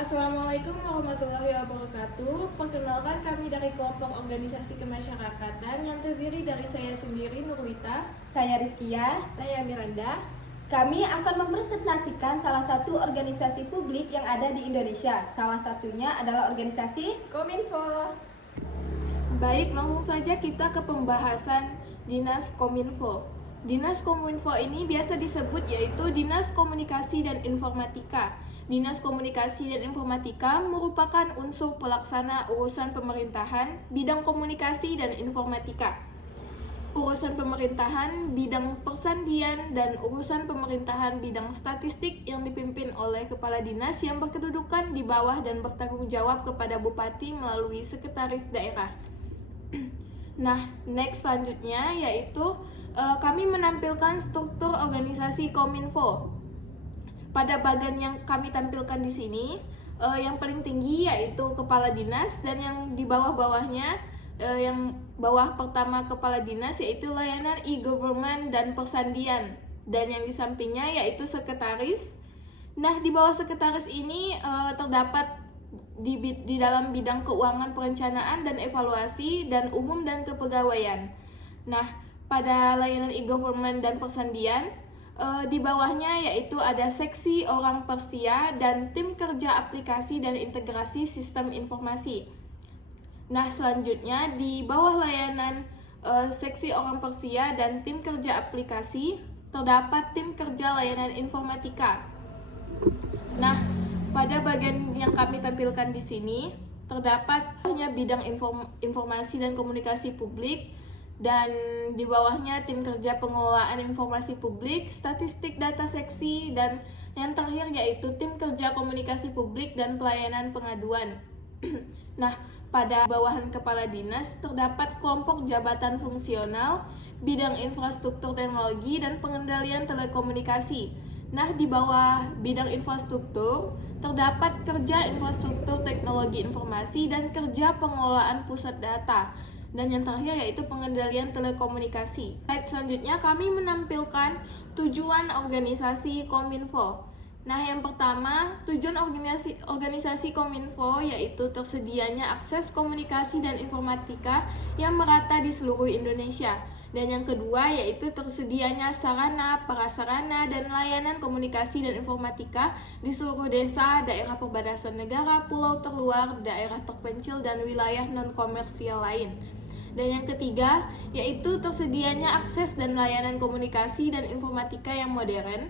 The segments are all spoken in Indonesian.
Assalamualaikum warahmatullahi wabarakatuh. Perkenalkan, kami dari kelompok organisasi kemasyarakatan yang terdiri dari saya sendiri, Nurlita. Saya Rizkia. Saya Miranda. Kami akan mempresentasikan salah satu organisasi publik yang ada di Indonesia. Salah satunya adalah organisasi Kominfo. Baik, langsung saja kita ke pembahasan Dinas Kominfo. Dinas Kominfo ini biasa disebut yaitu Dinas Komunikasi dan Informatika. Dinas Komunikasi dan Informatika merupakan unsur pelaksana urusan pemerintahan bidang komunikasi dan informatika, urusan pemerintahan bidang persandian, dan urusan pemerintahan bidang statistik yang dipimpin oleh kepala dinas yang berkedudukan di bawah dan bertanggung jawab kepada bupati melalui sekretaris daerah. Nah, next selanjutnya yaitu kami menampilkan struktur organisasi Kominfo. Pada bagian yang kami tampilkan di sini, yang paling tinggi yaitu kepala dinas, dan yang di bawah-bawahnya, yang bawah pertama kepala dinas yaitu layanan e-government dan persandian, dan yang di sampingnya yaitu sekretaris. Nah, di bawah sekretaris ini terdapat di dalam bidang keuangan, perencanaan dan evaluasi, dan umum dan kepegawaian. Nah, pada layanan e-government dan persandian, di bawahnya yaitu ada seksi orang Persia dan tim kerja aplikasi dan integrasi sistem informasi. Nah, selanjutnya di bawah layanan seksi orang Persia dan tim kerja aplikasi terdapat tim kerja layanan informatika. Nah, pada bagian yang kami tampilkan di sini terdapat hanya bidang informasi dan komunikasi publik, dan di bawahnya tim kerja pengelolaan informasi publik, statistik data seksi, dan yang terakhir yaitu tim kerja komunikasi publik dan pelayanan pengaduan. Nah, pada bawahan kepala dinas terdapat kelompok jabatan fungsional, bidang infrastruktur teknologi dan pengendalian telekomunikasi. Nah, di bawah bidang infrastruktur terdapat kerja infrastruktur teknologi informasi dan kerja pengelolaan pusat data. Dan yang terakhir yaitu pengendalian telekomunikasi. Slide selanjutnya kami menampilkan tujuan organisasi Kominfo. Nah, yang pertama, tujuan organisasi Kominfo yaitu tersedianya akses komunikasi dan informatika yang merata di seluruh Indonesia. Dan yang kedua yaitu tersedianya sarana, prasarana, dan layanan komunikasi dan informatika di seluruh desa, daerah perbatasan negara, pulau terluar, daerah terpencil, dan wilayah non-komersial lain. Dan yang ketiga yaitu tersedianya akses dan layanan komunikasi dan informatika yang modern.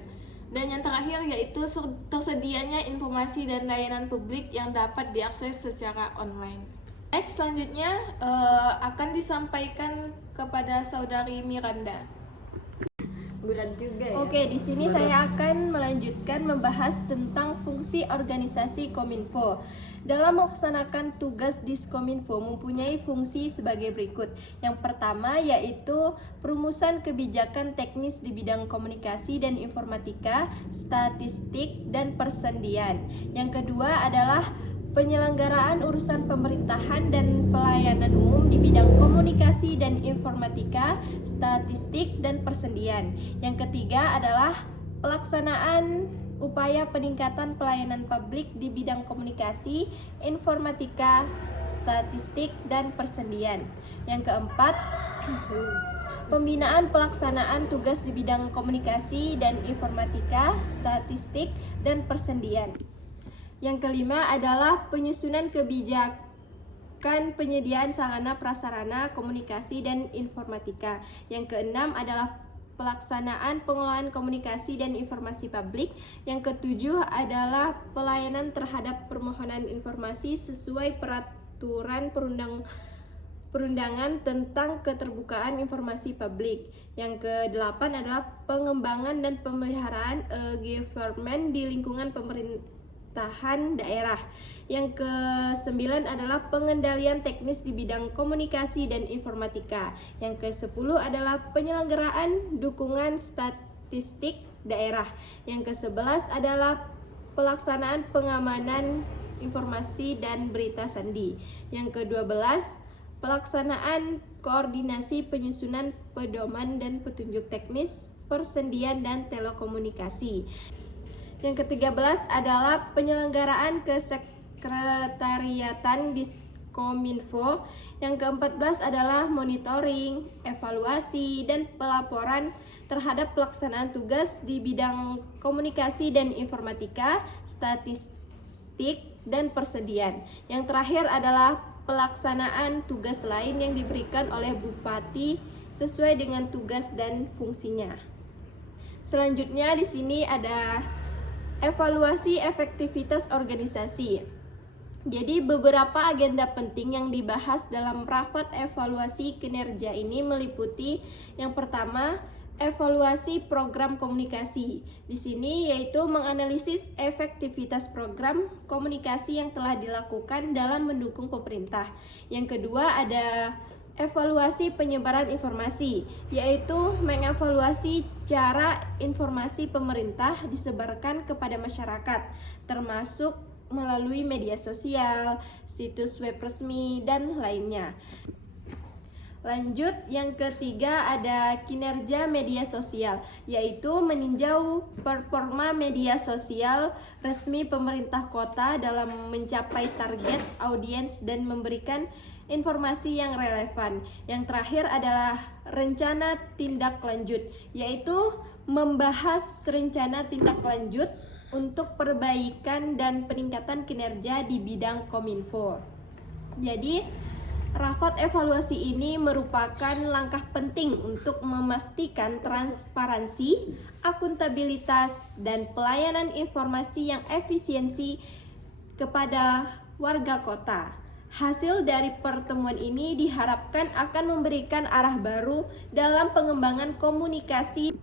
Dan yang terakhir yaitu tersedianya informasi dan layanan publik yang dapat diakses secara online. Next, selanjutnya akan disampaikan kepada saudari Miranda. Berat juga ya. Oke, di sini saya akan melanjutkan membahas tentang fungsi organisasi Kominfo. Dalam melaksanakan tugas Diskominfo mempunyai fungsi sebagai berikut. Yang pertama yaitu perumusan kebijakan teknis di bidang komunikasi dan informatika, statistik, dan persandian. Yang kedua adalah penyelenggaraan urusan pemerintahan dan pelayanan umum di bidang komunikasi dan informatika, statistik, dan persandian. Yang ketiga adalah pelaksanaan upaya peningkatan pelayanan publik di bidang komunikasi, informatika, statistik, dan persandian. Yang keempat, pembinaan pelaksanaan tugas di bidang komunikasi dan informatika, statistik, dan persandian. Yang kelima adalah penyusunan kebijakan penyediaan sarana prasarana komunikasi dan informatika. Yang keenam adalah pelaksanaan pengelolaan komunikasi dan informasi publik. Yang ketujuh adalah pelayanan terhadap permohonan informasi sesuai peraturan perundangan tentang keterbukaan informasi publik. Yang kedelapan adalah pengembangan dan pemeliharaan e-government di lingkungan pemerintahan daerah. Yang ke-9 adalah pengendalian teknis di bidang komunikasi dan informatika. Yang ke-10 adalah penyelenggaraan dukungan statistik daerah. Yang ke-11 adalah pelaksanaan pengamanan informasi dan berita sandi. Yang ke-12 pelaksanaan koordinasi penyusunan pedoman dan petunjuk teknis persendian dan telekomunikasi. Yang ke-13 adalah penyelenggaraan kesekretariatan Diskominfo. Yang ke-14 adalah monitoring, evaluasi, dan pelaporan terhadap pelaksanaan tugas di bidang komunikasi dan informatika, statistik, dan persediaan. Yang terakhir adalah pelaksanaan tugas lain yang diberikan oleh Bupati sesuai dengan tugas dan fungsinya. Selanjutnya di sini ada evaluasi efektivitas organisasi. Jadi beberapa agenda penting yang dibahas dalam rapat evaluasi kinerja ini meliputi yang pertama, evaluasi program komunikasi. Di sini yaitu menganalisis efektivitas program komunikasi yang telah dilakukan dalam mendukung pemerintah. Yang kedua ada evaluasi penyebaran informasi, yaitu mengevaluasi cara informasi pemerintah disebarkan kepada masyarakat, termasuk melalui media sosial, situs web resmi, dan lainnya. Lanjut, yang ketiga ada kinerja media sosial, yaitu meninjau performa media sosial resmi pemerintah kota dalam mencapai target audiens dan memberikan informasi yang relevan. Yang terakhir adalah rencana tindak lanjut, yaitu membahas rencana tindak lanjut untuk perbaikan dan peningkatan kinerja di bidang Kominfo. Jadi, rapat evaluasi ini merupakan langkah penting untuk memastikan transparansi, akuntabilitas, dan pelayanan informasi yang efisiensi kepada warga kota. Hasil dari pertemuan ini diharapkan akan memberikan arah baru dalam pengembangan komunikasi.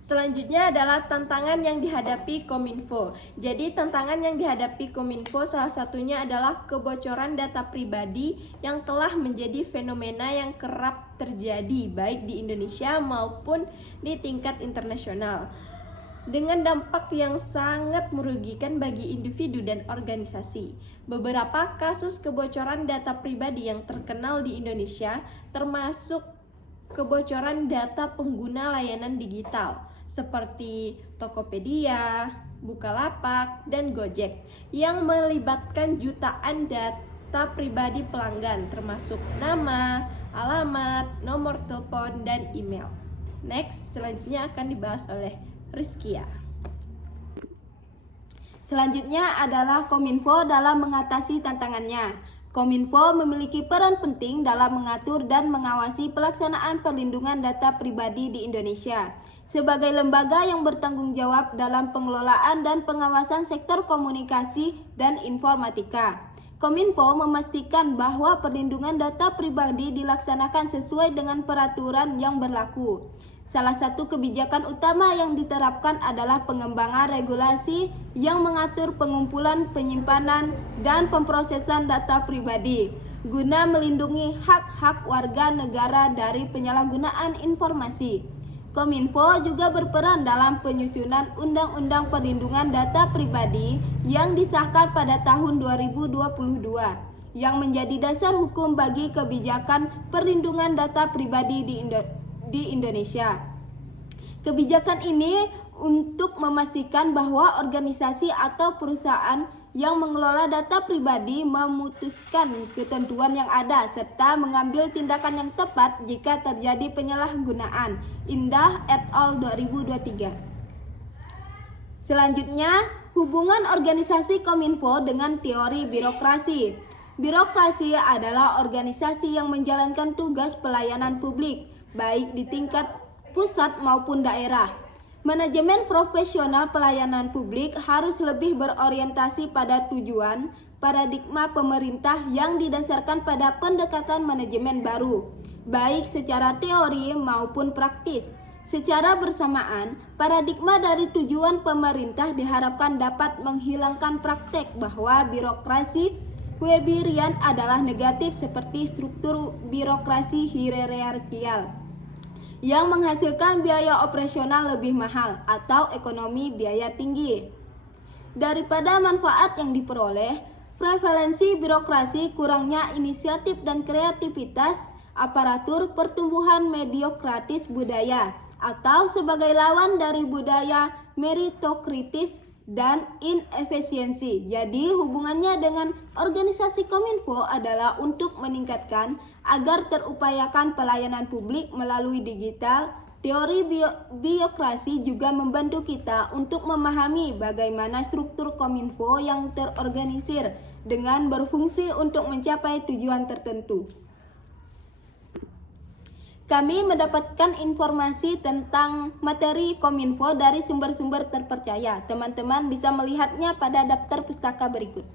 Selanjutnya adalah tantangan yang dihadapi Kominfo. Jadi tantangan yang dihadapi Kominfo salah satunya adalah kebocoran data pribadi yang telah menjadi fenomena yang kerap terjadi baik di Indonesia maupun di tingkat internasional, dengan dampak yang sangat merugikan bagi individu dan organisasi. Beberapa kasus kebocoran data pribadi yang terkenal di Indonesia termasuk kebocoran data pengguna layanan digital seperti Tokopedia, Bukalapak, dan Gojek yang melibatkan jutaan data pribadi pelanggan termasuk nama, alamat, nomor telepon, dan email. Next, selanjutnya akan dibahas oleh Rizkia. Selanjutnya adalah Kominfo dalam mengatasi tantangannya. Kominfo memiliki peran penting dalam mengatur dan mengawasi pelaksanaan perlindungan data pribadi di Indonesia. Sebagai lembaga yang bertanggung jawab dalam pengelolaan dan pengawasan sektor komunikasi dan informatika, Kominfo memastikan bahwa perlindungan data pribadi dilaksanakan sesuai dengan peraturan yang berlaku. Salah satu kebijakan utama yang diterapkan adalah pengembangan regulasi yang mengatur pengumpulan, penyimpanan, dan pemrosesan data pribadi guna melindungi hak-hak warga negara dari penyalahgunaan informasi. Kominfo juga berperan dalam penyusunan Undang-Undang Perlindungan Data Pribadi yang disahkan pada tahun 2022 yang menjadi dasar hukum bagi kebijakan perlindungan data pribadi di Indonesia. Kebijakan ini untuk memastikan bahwa organisasi atau perusahaan yang mengelola data pribadi memutuskan ketentuan yang ada serta mengambil tindakan yang tepat jika terjadi penyalahgunaan. Indah et al. 2023. Selanjutnya, hubungan organisasi Kominfo dengan teori birokrasi. Birokrasi adalah organisasi yang menjalankan tugas pelayanan publik, baik di tingkat pusat maupun daerah. Manajemen profesional pelayanan publik harus lebih berorientasi pada tujuan, paradigma pemerintah yang didasarkan pada pendekatan manajemen baru, baik secara teori maupun praktis. Secara bersamaan, paradigma dari tujuan pemerintah diharapkan dapat menghilangkan praktek bahwa birokrasi Weberian adalah negatif seperti struktur birokrasi hierarkial yang menghasilkan biaya operasional lebih mahal atau ekonomi biaya tinggi. Daripada manfaat yang diperoleh, prevalensi birokrasi, kurangnya inisiatif dan kreativitas, aparatur, pertumbuhan mediokratis budaya, atau sebagai lawan dari budaya meritokritis, dan inefisiensi. Jadi hubungannya dengan organisasi Kominfo adalah untuk meningkatkan agar terupayakan pelayanan publik melalui digital. Teori biokrasi juga membantu kita untuk memahami bagaimana struktur Kominfo yang terorganisir dengan berfungsi untuk mencapai tujuan tertentu. Kami mendapatkan informasi tentang materi Kominfo dari sumber-sumber terpercaya. Teman-teman bisa melihatnya pada daftar pustaka berikut.